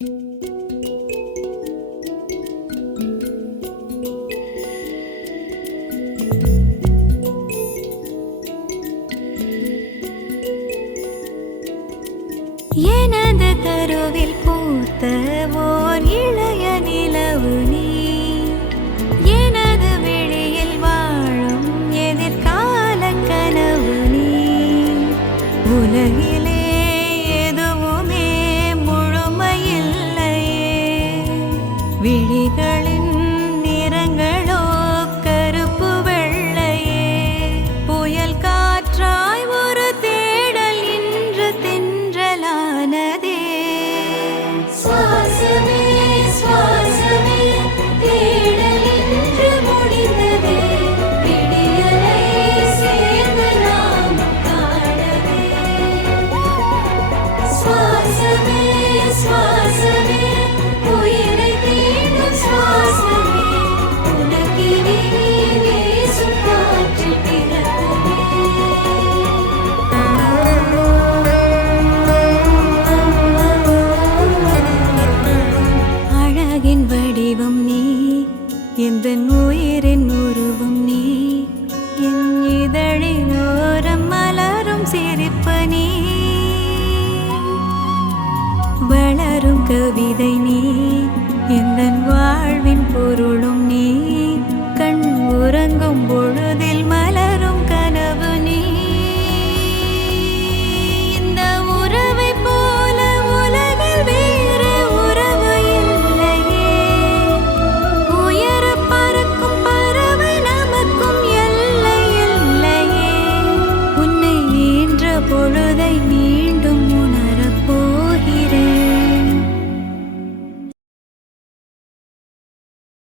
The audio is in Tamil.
எனது கருவில் பூத்த ஓர் இளைய நிலவு நீ, எனது விழியில் வாழும் எதிர்கால கனவு நீ. உலகிலே எதுவுமே முழுமையில்லையே, விழிகளின் நிறங்களோ கருப்பு வெள்ளையே. புயல் காற்றாய் ஒரு தேடல் இன்று தென்றலானதே. சுவாசமே சுவாசமே தேடல் இன்று முடிந்ததே, விடியலை சேர்ந்து நாம் காணவே. சுவாசமே சுவாசமே உயிரை தேடும் சுவாசமே, உனக்கினி வீசும் காற்றில் பிறந்ததே. அழகின் வடிவம் நீ, எந்தன் உயிரின் உருவம் நீ, என் இதழின் ஓரம் மலரும் சிரிப்பு நீ. வளரும் கவிதை நீ, எந்தன் வாழ்வின் பொருளும் நீ, கண் உறங்கும்